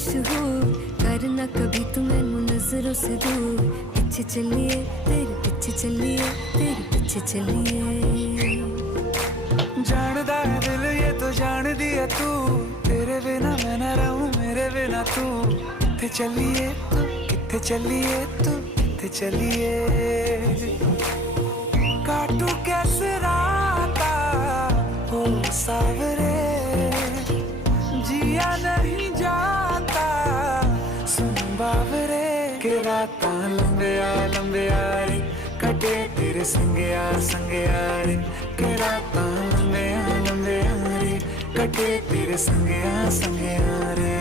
मशहूर, करना कभी तू मैनू नजरों से दूर। पीछे चलिए तेरे पीछे चलिए, तेरे पीछे चलिए। जानदा है दिल ये तो जान दिया तू, तेरे बिना मैं ना रहूं मेरे बिना तू। किथे चलिए तू, किथे चलिए तू, किथे चलिए। काटू कैसे राता हो सावरे, जिया नहीं जाता सुन बावरे। के रातां लंबिया लंबिया रे, कटे तेरे संगया संगया रे। के रातां लंबिया लंबिया रे, कटे तेरे संगया संगया रे।